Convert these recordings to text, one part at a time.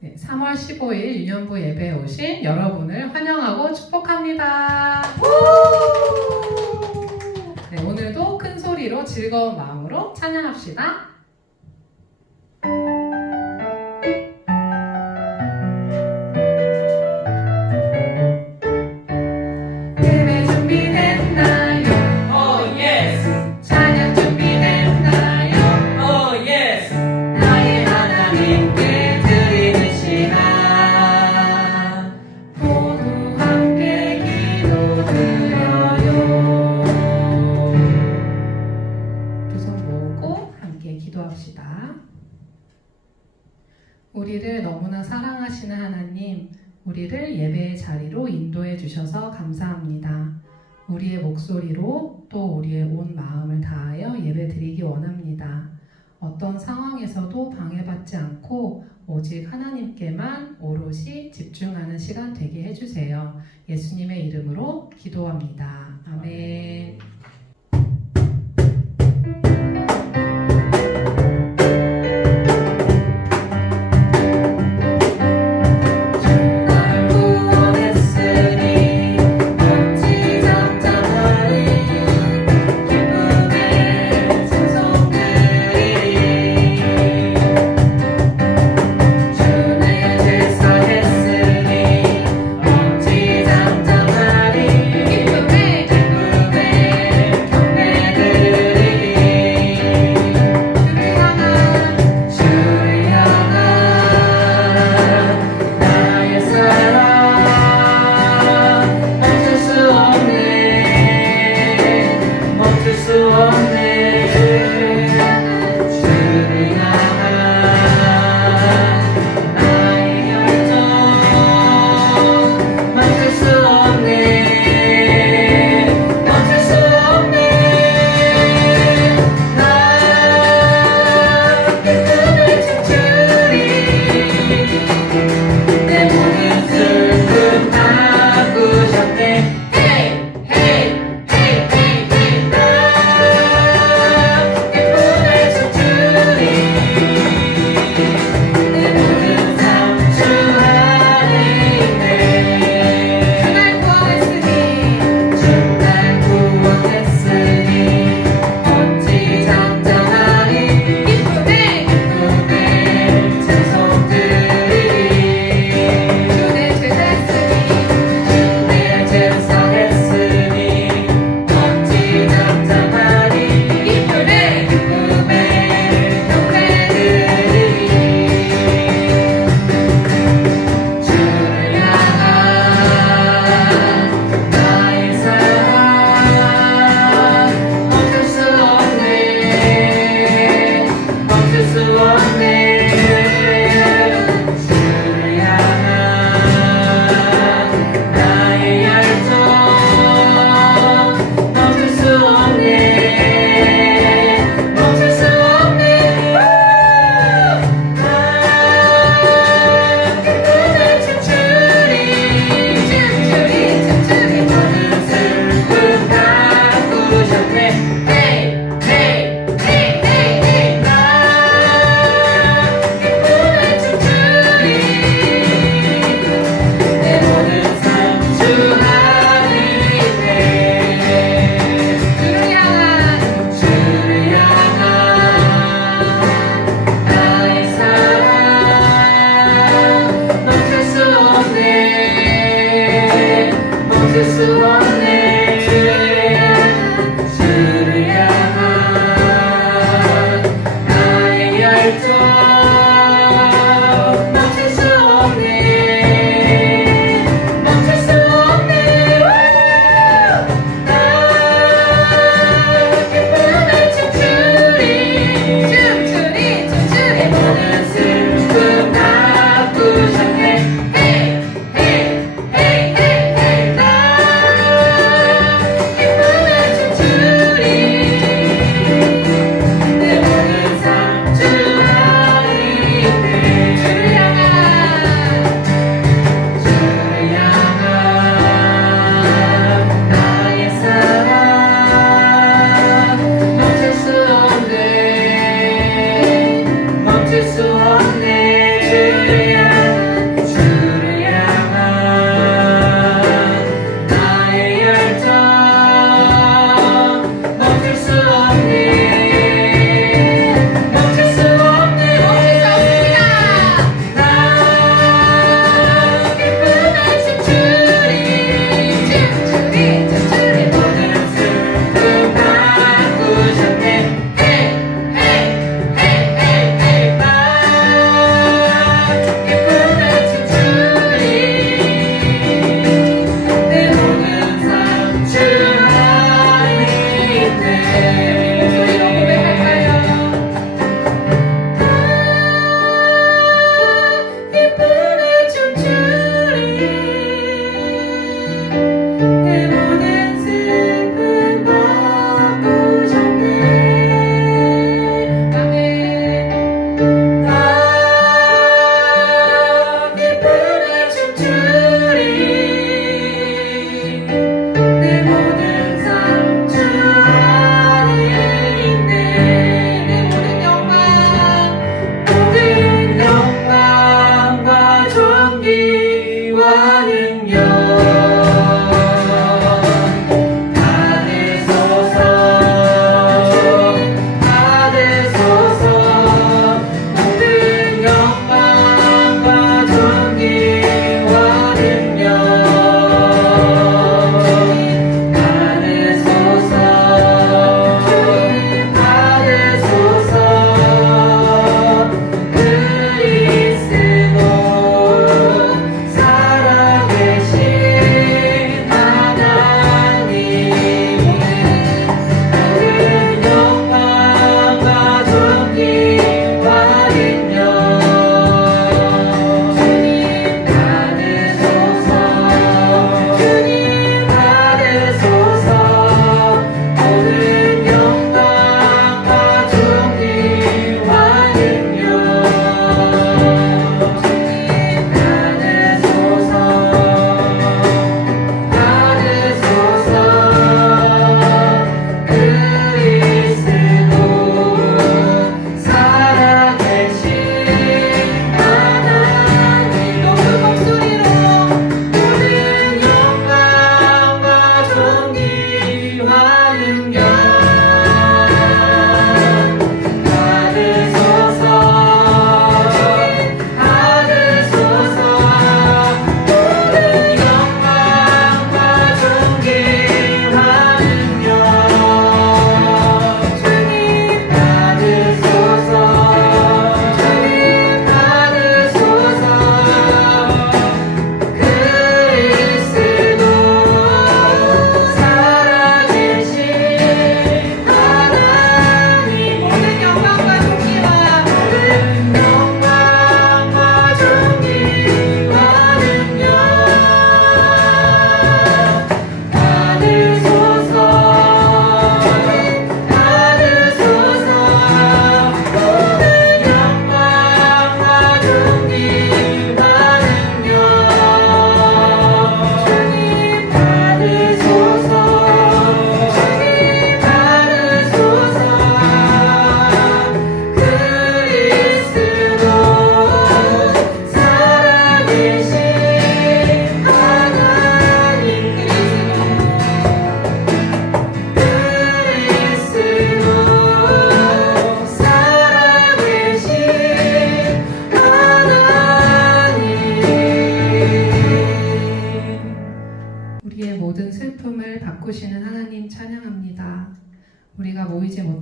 네, 3월 15일 유년부 예배에 오신 여러분을 환영하고 축복합니다. 네, 오늘도 큰 소리로 즐거운 마음으로 찬양합시다. 예배 준비됐나요? Oh yes, 찬양 준비됐나요? oh yes. 나의 하나님께 드리는 시간 모두 함께 기도드려요. 두 손 모으고 함께 기도합시다. 우리를 너무나 사랑하시는 하나님, 우리를 예배의 자리로 인도해 주셔서 감사합니다. 우리의 목소리로 또 우리의 온 마음을 다하여 예배 드리기 원합니다. 어떤 상황에서도 방해받지 않고 오직 하나님께만 오롯이 집중하는 시간 되게 해주세요. 예수님의 이름으로 기도합니다. 아멘. 날 구원했으니 어찌 잠잠하리 기쁨의 찬송 드리리 주내 제사했으니 어찌 잠잠하리 기쁨의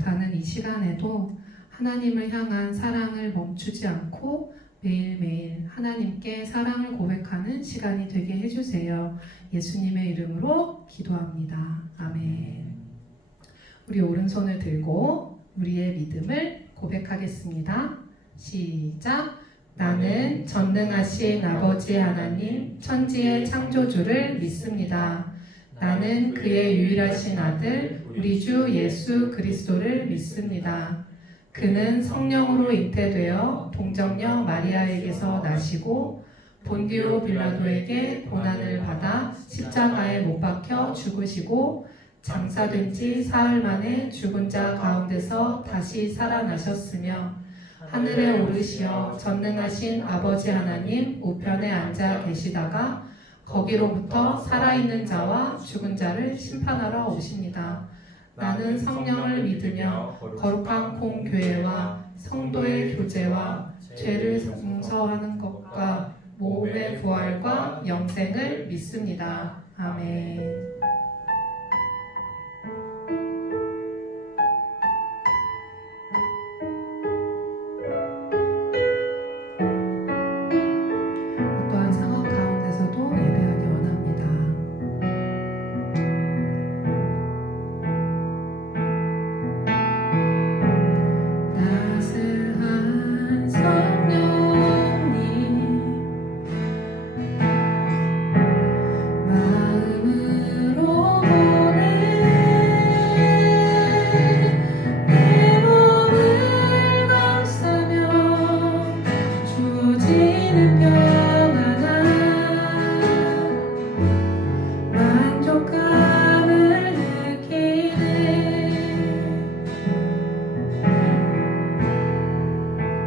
못하는 이 시간에도 하나님을 향한 사랑을 멈추지 않고 매일매일 하나님께 사랑을 고백하는 시간이 되게 해주세요. 예수님의 이름으로 기도합니다. 아멘. 우리 오른손을 들고 우리의 믿음을 고백하겠습니다. 시작. 나는 전능하신 아버지 하나님 천지의 창조주를 믿습니다. 나는 그의 유일하신 아들 우리 주 예수 그리스도를 믿습니다. 그는 성령으로 잉태되어 동정녀 마리아에게서 나시고 본디오 빌라도에게 고난을 받아 십자가에 못 박혀 죽으시고 장사된 지 사흘 만에 죽은 자 가운데서 다시 살아나셨으며 하늘에 오르시어 전능하신 아버지 하나님 우편에 앉아 계시다가 거기로부터 살아있는 자와 죽은 자를 심판하러 오십니다. 나는 성령을 믿으며 거룩한 공교회와 성도의 교제와 죄를 용서하는 것과 몸의 부활과 영생을 믿습니다. 아멘. 어떠한 상황 가운데서도 예배하기 원합니다. 따스한 성령님 마음으로 보내 내 몸을 감싸며 주어지는 평안한 만족감을 느끼네.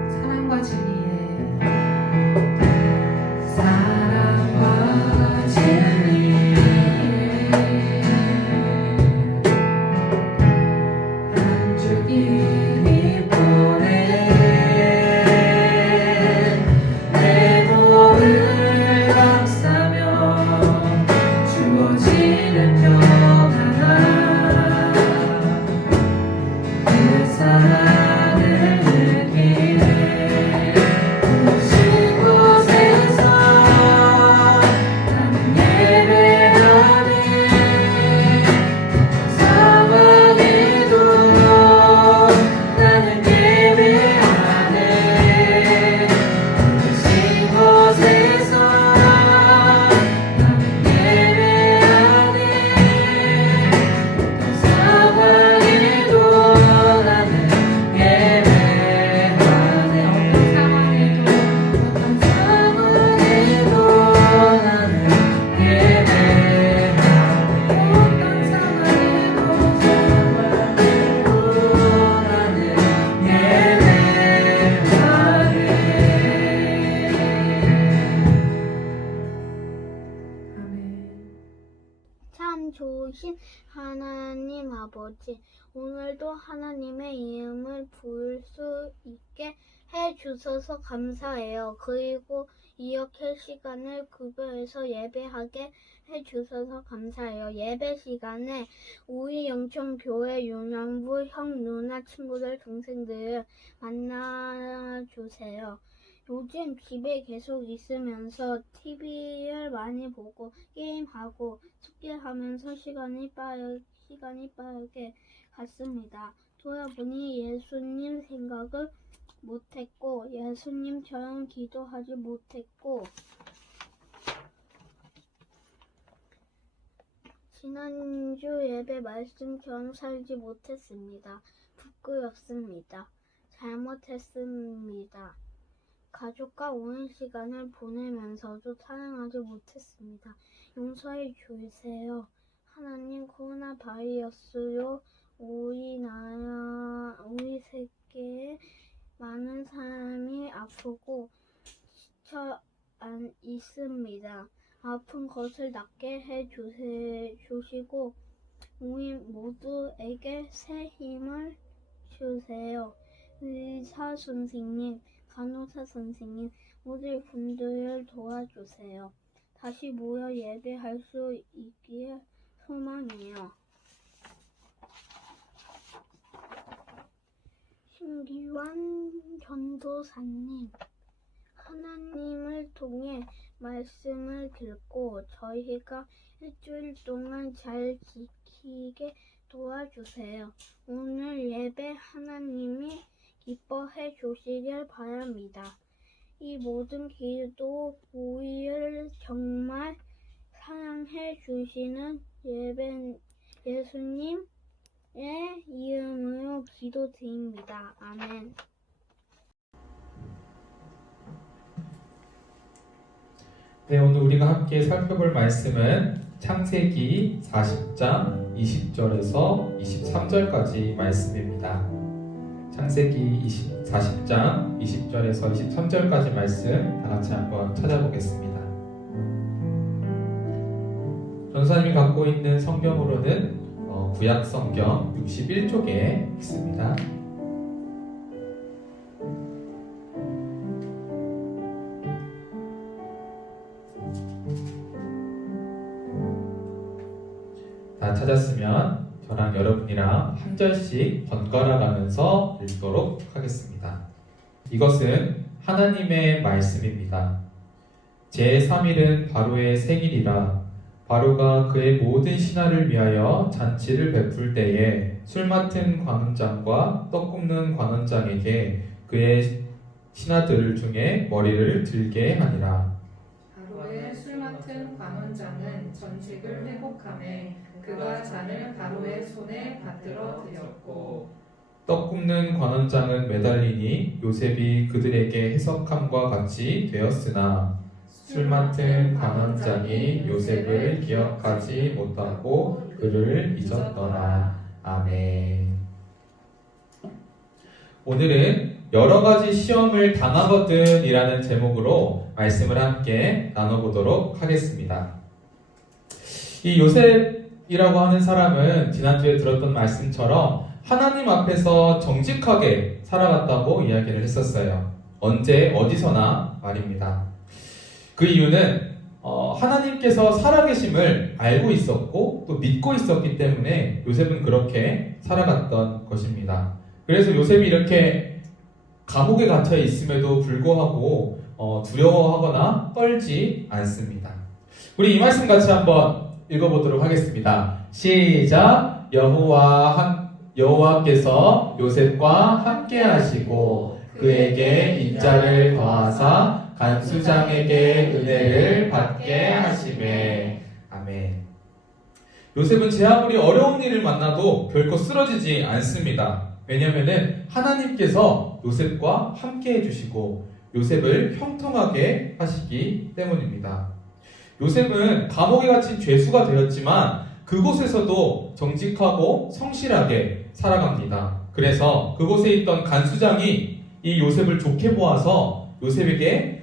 사랑과 진리에 사랑과 진리에 한 줄기 보내 내 몸을 감싸며 주어지는 평안한 그 사랑을 느끼네. 오신 곳에서 나는 예배하네. 사방에도 나는 예배하네. 오신 곳에서 나는 예배하네. 사방에도 나는 예배하네. 어떤 상황에도 나는 예배하네. 어떤 상황에도 나는 예배하네. 아멘. 참 좋으신 하나님 아버지, 오늘도 하나님의 이름을 부를 수 있게 해 주셔서 감사해요. 그리고 이렇게 시간을 구별해서 예배하게 해 주셔서 감사해요. 예배 시간에 우리 영천교회 유년부 형, 누나, 친구들, 동생들을 만나 주세요. 요즘 집에 계속 있으면서 TV를 많이 보고 게임하고 숙제하면서 시간이 빠르게 갔습니다. 돌아보니 예수님 생각을 못했고 예수님처럼 기도하지 못했고 지난주 예배 말씀처럼 살지 못했습니다. 부끄럽습니다. 잘못했습니다. 가족과 오랜 시간을 보내면서도 사랑하지 못했습니다. 용서해 주세요. 하나님, 코로나 바이러스로 우리 세계에 많은 사람이 아프고 지쳐 있습니다. 아픈 것을 낫게 해 주시고 우리 모두에게 새 힘을 주세요. 의사 선생님, 간호사 선생님, 모든 분들을 도와주세요. 다시 모여 예배할 수 있기를 소망해요. 김기환 전도사님, 하나님을 통해 말씀을 듣고 저희가 일주일 동안 잘 지키게 도와주세요. 오늘 예배 하나님이 기뻐해 주시길 바랍니다. 이 모든 기도 우리를 정말 사랑해 주시는 예수님의 이름으로 기도드립니다. 아멘. 네, 오늘 우리가 함께 살펴볼 말씀은 창세기 40장 20절에서 23절까지 말씀입니다. 창세기 40장 20절에서 23절까지 말씀 다 같이 한번 찾아보겠습니다. 전사님이 갖고 있는 성경으로는 구약 성경 61쪽에 있습니다. 다 찾았으면 저랑 여러분이랑 한 절씩 번갈아 가면서 읽도록 하겠습니다. 이것은 하나님의 말씀입니다. 제3일은 바로의 생일이라 바로가 그의 모든 신하를 위하여 잔치를 베풀 때에 술 맡은 관원장과 떡 굽는 관원장에게 그의 신하들 중에 머리를 들게 하니라. 바로의 술 맡은 관원장은 전직을 회복하매 그가 잔을 바로의 손에 받들어 드렸고 떡 굽는 관원장은 매달리니 요셉이 그들에게 해석함과 같이 되었으나 술 맡은 관원장이 요셉을 기억하지 못하고 그를 잊었더라. 아멘. 오늘은 여러 가지 시험을 당하거든 이라는 제목으로 말씀을 함께 나눠보도록 하겠습니다. 이 요셉이라고 하는 사람은 지난주에 들었던 말씀처럼 하나님 앞에서 정직하게 살아갔다고 이야기를 했었어요. 언제 어디서나 말입니다. 그 이유는 하나님께서 살아계심을 알고 있었고 또 믿고 있었기 때문에 요셉은 그렇게 살아갔던 것입니다. 그래서 요셉이 이렇게 감옥에 갇혀 있음에도 불구하고 두려워하거나 떨지 않습니다. 우리 이 말씀 같이 한번 읽어보도록 하겠습니다. 시작. 여호와께서 요셉과 함께 하시고 그에게 인자를 더하사 간수장에게 은혜를 받게 하시매. 아멘. 요셉은 제 아무리 어려운 일을 만나도 결코 쓰러지지 않습니다. 왜냐하면 하나님께서 요셉과 함께 해주시고 요셉을 형통하게 하시기 때문입니다. 요셉은 감옥에 갇힌 죄수가 되었지만 그곳에서도 정직하고 성실하게 살아갑니다. 그래서 그곳에 있던 간수장이 이 요셉을 좋게 보아서 요셉에게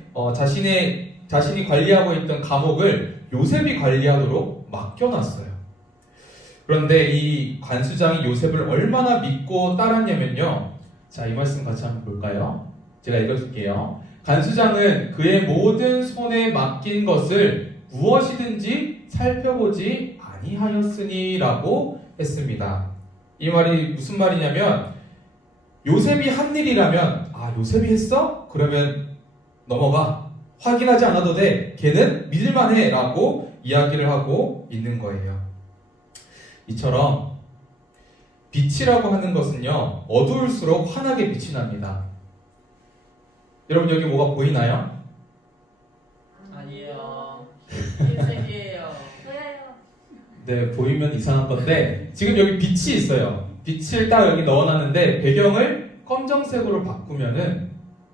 자신이 관리하고 있던 감옥을 요셉이 관리하도록 맡겨놨어요. 그런데 이 관수장이 요셉을 얼마나 믿고 따랐냐면요. 자, 이 말씀 같이 한번 볼까요? 제가 읽어줄게요. 간수장은 그의 모든 손에 맡긴 것을 무엇이든지 살펴보지 아니하였으니 라고 했습니다. 이 말이 무슨 말이냐면 요셉이 한 일이라면 요셉이 했어? 그러면 넘어가. 확인하지 않아도 돼. 걔는 믿을만해 라고 이야기를 하고 있는 거예요. 이처럼 빛이라고 하는 것은요, 어두울수록 환하게 빛이 납니다. 여러분 여기 뭐가 보이나요? 아니요. 흰색이에요. 네, 보이면 이상한 건데 지금 여기 빛이 있어요. 빛을 딱 여기 넣어놨는데 배경을 검정색으로 바꾸면은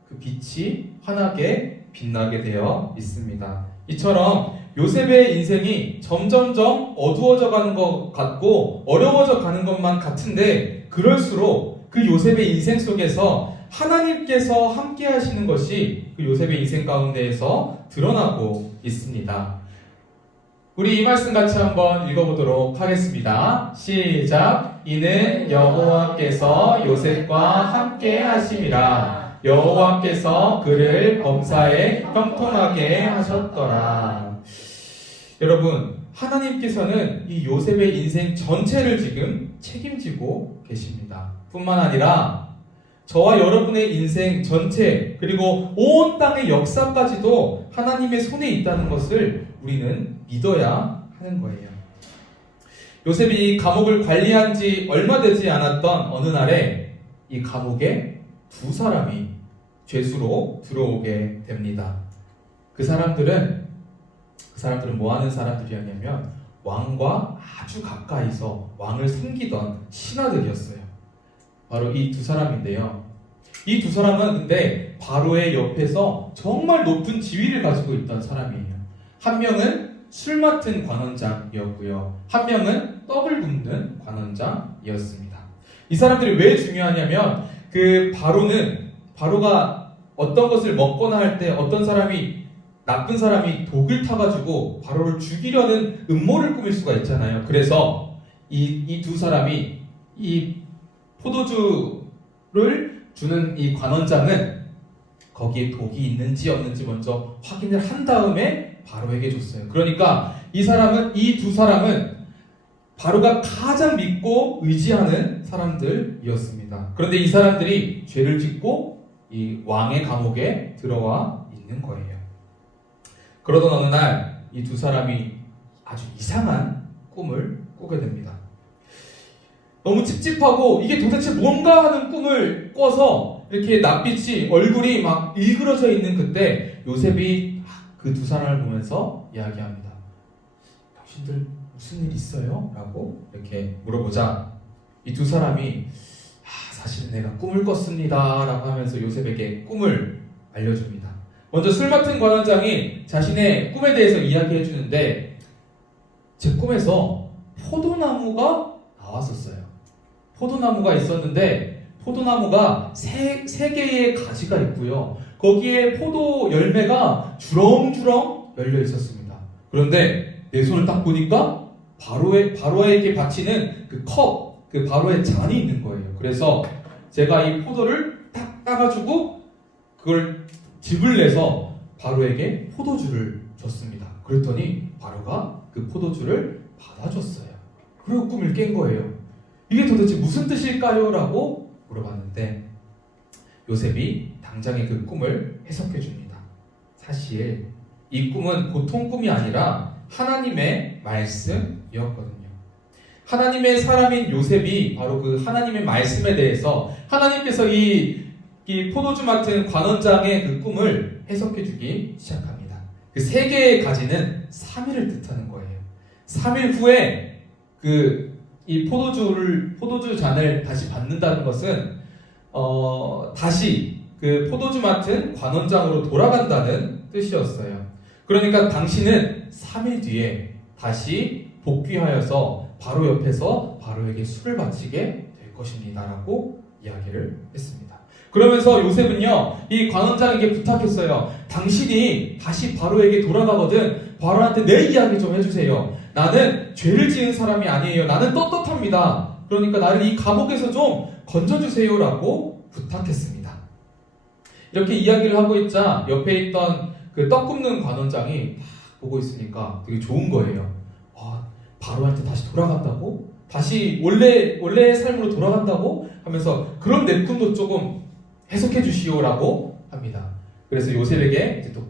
그 빛이 환하게 빛나게 되어 있습니다. 이처럼 요셉의 인생이 점점점 어두워져 가는 것 같고 어려워져 가는 것만 같은데 그럴수록 그 요셉의 인생 속에서 하나님께서 함께 하시는 것이 그 요셉의 인생 가운데에서 드러나고 있습니다. 우리 이 말씀 같이 한번 읽어보도록 하겠습니다. 시작. 이는 여호와께서 요셉과 함께 하심이라. 여호와께서 그를 범사에 형통하게 하셨더라. 여러분, 하나님께서는 이 요셉의 인생 전체를 지금 책임지고 계십니다. 뿐만 아니라 저와 여러분의 인생 전체 그리고 온 땅의 역사까지도 하나님의 손에 있다는 것을 우리는 믿어야 하는 거예요. 요셉이 감옥을 관리한 지 얼마 되지 않았던 어느 날에 이 감옥에 두 사람이 죄수로 들어오게 됩니다. 그 사람들은 뭐 하는 사람들이었냐면 왕과 아주 가까이서 왕을 섬기던 신하들이었어요. 바로 이 두 사람인데요. 이 두 사람은 근데 바로의 옆에서 정말 높은 지위를 가지고 있던 사람이에요. 한 명은 술 맡은 관원장이었고요. 한 명은 떡을 굽는 관원장이었습니다. 이 사람들이 왜 중요하냐면 그 바로가 어떤 것을 먹거나 할 때 어떤 사람이 나쁜 사람이 독을 타가지고 바로를 죽이려는 음모를 꾸밀 수가 있잖아요. 그래서 이 두 사람이 이 포도주를 주는 이 관원장은 거기에 독이 있는지 없는지 먼저 확인을 한 다음에 바로에게 줬어요. 그러니까 이 두 사람은 바로가 가장 믿고 의지하는 사람들이었습니다. 그런데 이 사람들이 죄를 짓고 이 왕의 감옥에 들어와 있는 거예요. 그러던 어느 날 이 두 사람이 아주 이상한 꿈을 꾸게 됩니다. 너무 찝찝하고 이게 도대체 뭔가 하는 꿈을 꿔서 이렇게 낯빛이 얼굴이 막 일그러져 있는 그때 요셉이 그 두 사람을 보면서 이야기합니다. 당신들 무슨 일 있어요? 라고 이렇게 물어보자 이 두 사람이 사실 내가 꿈을 꿨습니다 라고 하면서 요셉에게 꿈을 알려줍니다. 먼저 술 맡은 관원장이 자신의 꿈에 대해서 이야기해 주는데 제 꿈에서 포도나무가 나왔었어요. 포도나무가 있었는데 포도나무가 세 개의 가지가 있고요. 거기에 포도 열매가 주렁주렁 열려 있었습니다. 그런데 내 손을 딱 보니까 바로에게 바치는 그 컵, 그 바로의 잔이 있는 거예요. 그래서 제가 이 포도를 딱 따가지고 그걸 즙을 내서 바로에게 포도주를 줬습니다. 그랬더니 바로가 그 포도주를 받아줬어요. 그리고 꿈을 깬 거예요. 이게 도대체 무슨 뜻일까요? 라고 물어봤는데 요셉이 당장에 그 꿈을 해석해 줍니다. 사실 이 꿈은 보통 꿈이 아니라 하나님의 말씀이었거든요. 하나님의 사람인 요셉이 바로 그 하나님의 말씀에 대해서 하나님께서 이 포도주 맡은 관원장의 그 꿈을 해석해 주기 시작합니다. 그 세 개의 가지는 3일을 뜻하는 거예요. 3일 후에 이 포도주 잔을 다시 받는다는 것은 다시 그 포도주 맡은 관원장으로 돌아간다는 뜻이었어요. 그러니까 당신은 3일 뒤에 다시 복귀하여서 바로 옆에서 바로에게 술을 바치게 될 것입니다 라고 이야기를 했습니다. 그러면서 요셉은요 이 관원장에게 부탁했어요. 당신이 다시 바로에게 돌아가거든 바로한테 내 이야기 좀 해주세요. 나는 죄를 지은 사람이 아니에요. 나는 떳떳합니다. 그러니까 나를 이 감옥에서 좀 건져주세요 라고 부탁했습니다. 이렇게 이야기를 하고 있자 옆에 있던 그 떡 굽는 관원장이 딱 보고 있으니까 되게 좋은 거예요. 바로한테 다시 돌아간다고? 다시 원래의 삶으로 돌아간다고? 하면서 그럼 내 꿈도 조금 해석해 주시오라고 합니다. 그래서 요셉에게 이제 또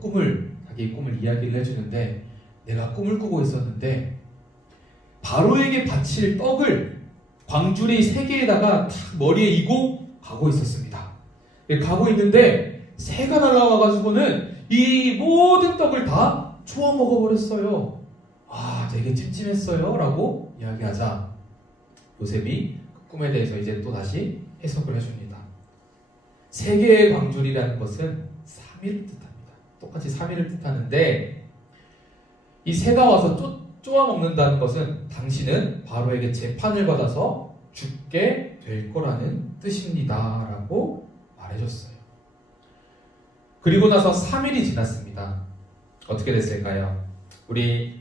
자기 꿈을 이야기를 해주는데 내가 꿈을 꾸고 있었는데 바로에게 바칠 떡을 광주리 3개에다가 탁 머리에 이고 가고 있었습니다. 가고 있는데 새가 날라와가지고는 이 모든 떡을 다 쪼아 먹어버렸어요. 되게 찜찜했어요 라고 이야기하자 요셉이 그 꿈에 대해서 이제 또 다시 해석을 해줍니다. 3개의 광주리라는 것은 3일을 뜻합니다. 똑같이 3일을 뜻하는데 이 새가 와서 쪼아 먹는다는 것은 당신은 바로에게 재판을 받아서 죽게 될 거라는 뜻입니다 라고 말해줬어요. 그리고 나서 3일이 지났습니다. 어떻게 됐을까요? 우리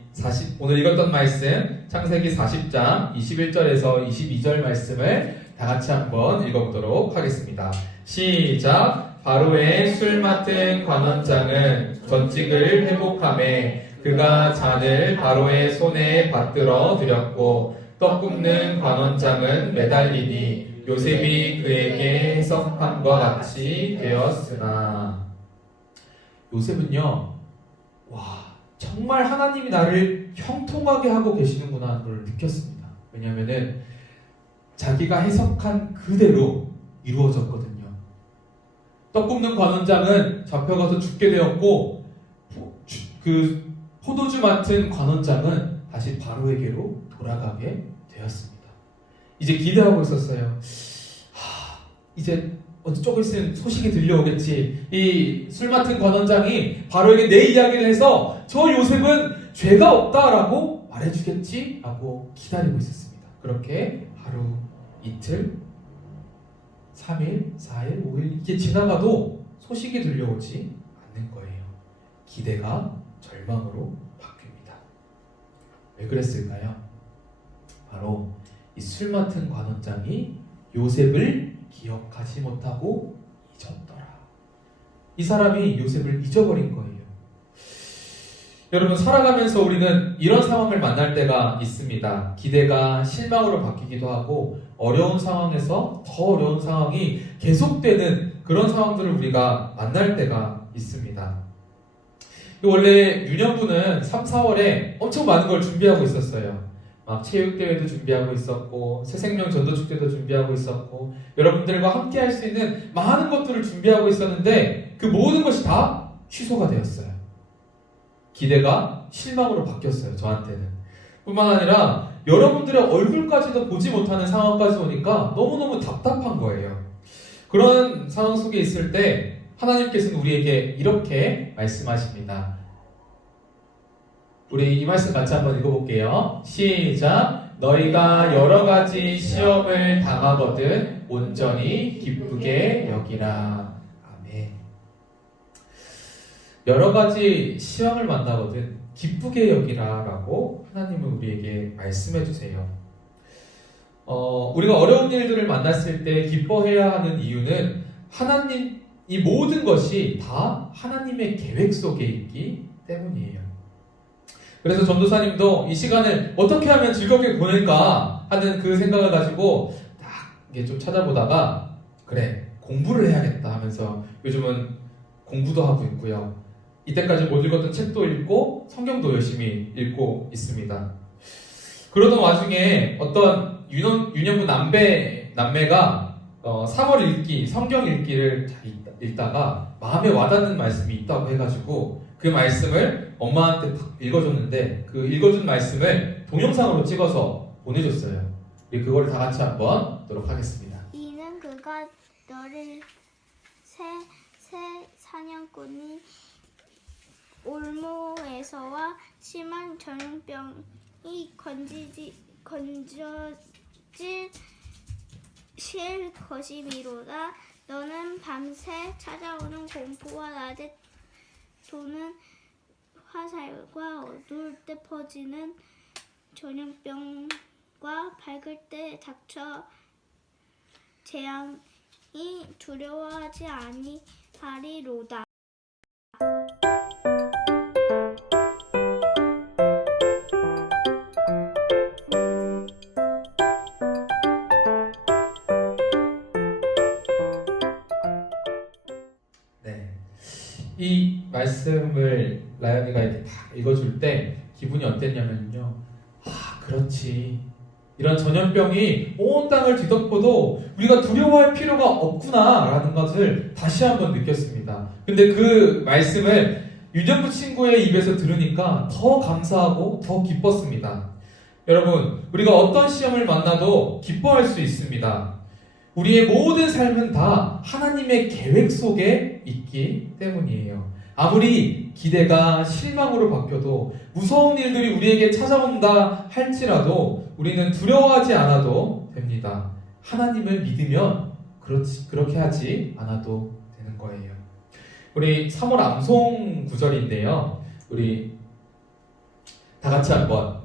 오늘 읽었던 말씀 창세기 40장 21절에서 22절 말씀을 다 같이 한번 읽어보도록 하겠습니다. 시작. 바로의 술 맡은 관원장은 전직을 회복하매 그가 잔을 바로의 손에 받들어 드렸고 떡 굽는 관원장은 매달리니 요셉이 그에게 해석함과 같이 되었으나. 요셉은요, 와, 정말 하나님이 나를 형통하게 하고 계시는구나 하는 걸 느꼈습니다. 왜냐하면은 자기가 해석한 그대로 이루어졌거든요. 떡 굽는 관원장은 잡혀가서 죽게 되었고, 그 포도주 맡은 관원장은 다시 바로에게로 돌아가게 되었습니다. 이제 기대하고 있었어요. 이제 어디 조금 있으면 소식이 들려오겠지. 이 술 맡은 관원장이 바로에게 내 이야기를 해서 저 요셉은 죄가 없다라고 말해주겠지 하고 기다리고 있었습니다. 그렇게 하루, 이틀, 3일, 4일, 5일 이게 지나가도 소식이 들려오지 않는 거예요. 기대가 절망으로 바뀝니다. 왜 그랬을까요? 바로 이 술 맡은 관원장이 요셉을 기억하지 못하고 잊었더라. 이 사람이 요셉을 잊어버린 거예요. 여러분, 살아가면서 우리는 이런 상황을 만날 때가 있습니다. 기대가 실망으로 바뀌기도 하고 어려운 상황에서 더 어려운 상황이 계속되는 그런 상황들을 우리가 만날 때가 있습니다. 원래 유년부는 3, 4월에 엄청 많은 걸 준비하고 있었어요. 막 체육대회도 준비하고 있었고 새생명 전도축제도 준비하고 있었고 여러분들과 함께 할 수 있는 많은 것들을 준비하고 있었는데 그 모든 것이 다 취소가 되었어요. 기대가 실망으로 바뀌었어요. 저한테는. 뿐만 아니라 여러분들의 얼굴까지도 보지 못하는 상황까지 오니까 너무너무 답답한 거예요. 그런 상황 속에 있을 때 하나님께서는 우리에게 이렇게 말씀하십니다. 우리 이 말씀 같이 한번 읽어볼게요. 시작. 너희가 여러 가지 시험을 당하거든 온전히 기쁘게 여기라. 아멘. 여러 가지 시험을 만나거든 기쁘게 여기라 라고 하나님은 우리에게 말씀해 주세요. 우리가 어려운 일들을 만났을 때 기뻐해야 하는 이유는 하나님, 이 모든 것이 다 하나님의 계획 속에 있기 때문이에요. 그래서 전도사님도 이 시간을 어떻게 하면 즐겁게 보낼까 하는 그 생각을 가지고 딱 이게 좀 찾아보다가 그래, 공부를 해야겠다 하면서 요즘은 공부도 하고 있고요. 이때까지 못 읽었던 책도 읽고 성경도 열심히 읽고 있습니다. 그러던 와중에 어떤 유년부 남매가 3월 읽기, 성경 읽기를 읽다가 마음에 와닿는 말씀이 있다고 해가지고 그 말씀을 엄마한테 읽어줬는데 그 읽어준 말씀을 동영상으로 찍어서 보내줬어요. 우리 그거를 다 같이 한번 보도록 하겠습니다. 이는 그가 너를 새 사냥꾼이 올무에서와 심한 전염병이 건져질 것이미로다. 너는 밤새 찾아오는 공포와 낮에 도는 화살과 어두울 때 퍼지는 전염병과 밝을 때 닥쳐 재앙이 두려워하지 아니하리로다. 이 말씀을 라연이가 이렇게 다 읽어줄 때 기분이 어땠냐면요. 그렇지. 이런 전염병이 온 땅을 뒤덮어도 우리가 두려워할 필요가 없구나라는 것을 다시 한번 느꼈습니다. 근데 그 말씀을 유년부 친구의 입에서 들으니까 더 감사하고 더 기뻤습니다. 여러분, 우리가 어떤 시험을 만나도 기뻐할 수 있습니다. 우리의 모든 삶은 다 하나님의 계획 속에 있기 때문이에요. 아무리 기대가 실망으로 바뀌어도 무서운 일들이 우리에게 찾아온다 할지라도 우리는 두려워하지 않아도 됩니다. 하나님을 믿으면 그렇게 하지 않아도 되는 거예요. 우리 3월 암송 구절인데요. 우리 다 같이 한번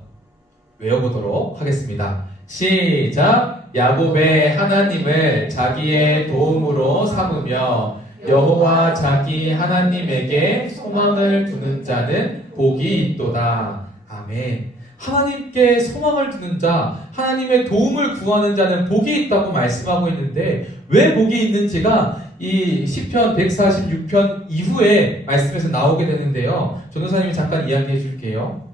외워보도록 하겠습니다. 시작! 야곱의 하나님을 자기의 도움으로 삼으며 여호와 자기 하나님에게 소망을 두는 자는 복이 있도다. 아멘. 하나님께 소망을 두는 자, 하나님의 도움을 구하는 자는 복이 있다고 말씀하고 있는데 왜 복이 있는지가 이 시편 146편 이후에 말씀에서 나오게 되는데요. 전도사님이 잠깐 이야기해 줄게요.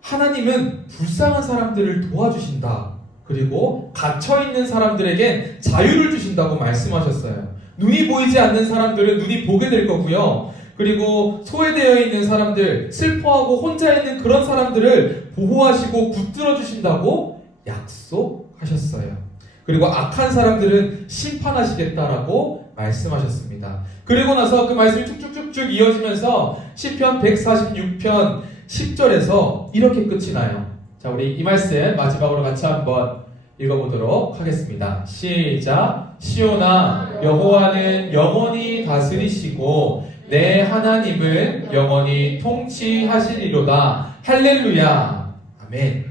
하나님은 불쌍한 사람들을 도와주신다. 그리고 갇혀있는 사람들에겐 자유를 주신다고 말씀하셨어요. 눈이 보이지 않는 사람들은 눈이 보게 될 거고요. 그리고 소외되어 있는 사람들, 슬퍼하고 혼자 있는 그런 사람들을 보호하시고 붙들어 주신다고 약속하셨어요. 그리고 악한 사람들은 심판하시겠다라고 말씀하셨습니다. 그리고 나서 그 말씀이 쭉쭉쭉쭉 이어지면서 시편 146편 10절에서 이렇게 끝이 나요. 자, 우리 이 말씀 마지막으로 같이 한번 읽어보도록 하겠습니다. 시작. 시온아, 여호와는 영원히 다스리시고 내 하나님은 영원히 통치하시리로다. 할렐루야. 아멘.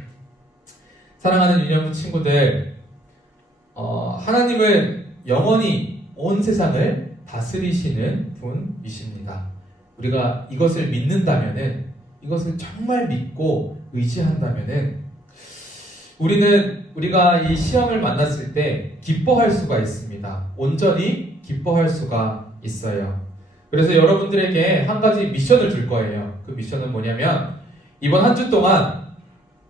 사랑하는 유년부 친구들, 하나님은 영원히 온 세상을 다스리시는 분이십니다. 우리가 이것을 믿는다면은, 이것을 정말 믿고 의지한다면은, 우리가 이 시험을 만났을 때 기뻐할 수가 있습니다. 온전히 기뻐할 수가 있어요. 그래서 여러분들에게 한 가지 미션을 줄 거예요. 그 미션은 뭐냐면, 이번 한 주 동안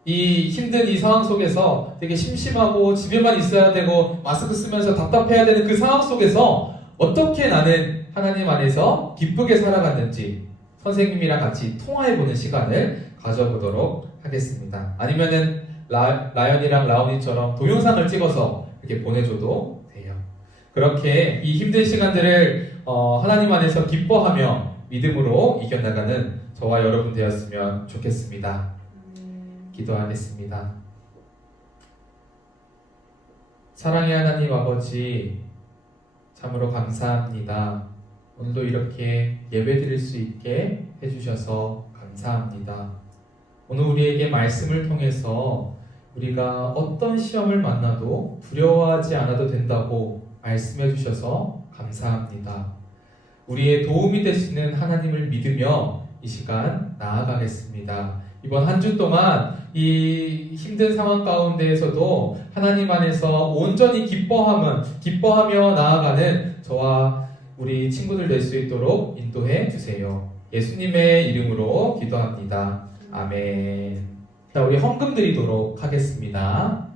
이 힘든 이 상황 속에서 되게 심심하고 집에만 있어야 되고 마스크 쓰면서 답답해야 되는 그 상황 속에서 어떻게 나는 하나님 안에서 기쁘게 살아갔는지 선생님이랑 같이 통화해보는 시간을 가져보도록 하겠습니다. 아니면은 라연이랑 라온이처럼 동영상을 찍어서 이렇게 보내줘도 돼요. 그렇게 이 힘든 시간들을 하나님 안에서 기뻐하며 믿음으로 이겨나가는 저와 여러분 되었으면 좋겠습니다. 기도하겠습니다. 사랑의 하나님 아버지, 참으로 감사합니다. 오늘도 이렇게 예배드릴 수 있게 해주셔서 감사합니다. 오늘 우리에게 말씀을 통해서 우리가 어떤 시험을 만나도 두려워하지 않아도 된다고 말씀해 주셔서 감사합니다. 우리의 도움이 되시는 하나님을 믿으며 이 시간 나아가겠습니다. 이번 한 주 동안 이 힘든 상황 가운데에서도 하나님 안에서 온전히 기뻐하며 나아가는 저와 우리 친구들 될 수 있도록 인도해 주세요. 예수님의 이름으로 기도합니다. 아멘. 자, 우리 헌금 드리도록 하겠습니다.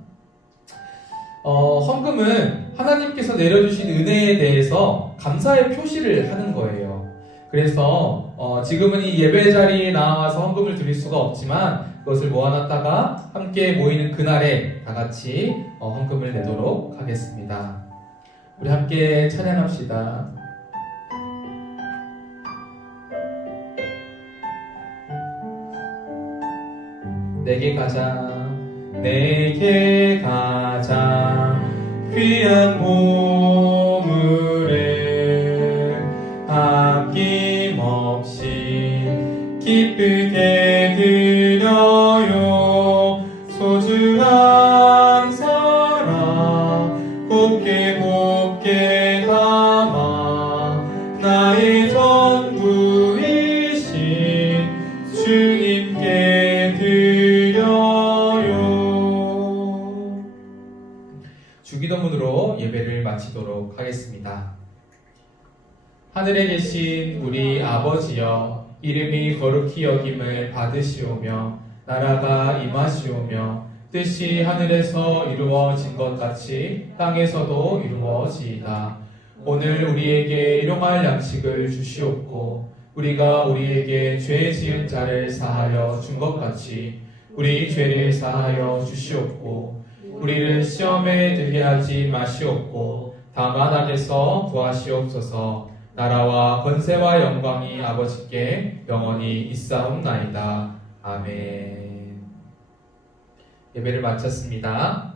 헌금은 하나님께서 내려주신 은혜에 대해서 감사의 표시를 하는 거예요. 그래서 지금은 이 예배 자리에 나와서 헌금을 드릴 수가 없지만 그것을 모아놨다가 함께 모이는 그날에 다 같이 헌금을 내도록 하겠습니다. 우리 함께 찬양합시다. 내게 가장 귀한 보물을 아낌없이 기쁘게 드려요. 소중한 사랑 곱게 담아 나의 전부이신 주님께 드려요. 주기도문으로 예배를 마치도록 하겠습니다. 하늘에 계신 우리 아버지여, 이름이 거룩히 여김을 받으시오며 나라가 임하시오며 뜻이 하늘에서 이루어진 것 같이 땅에서도 이루어지이다. 오늘 우리에게 일용할 양식을 주시옵고 우리가 우리에게 죄 지은 자를 사하여 준 것 같이 우리 죄를 사하여 주시옵고 우리를 시험에 들게 하지 마시옵고 다만 악에서 구하시옵소서. 나라와 권세와 영광이 아버지께 영원히 있사옵나이다. 아멘. 예배를 마쳤습니다.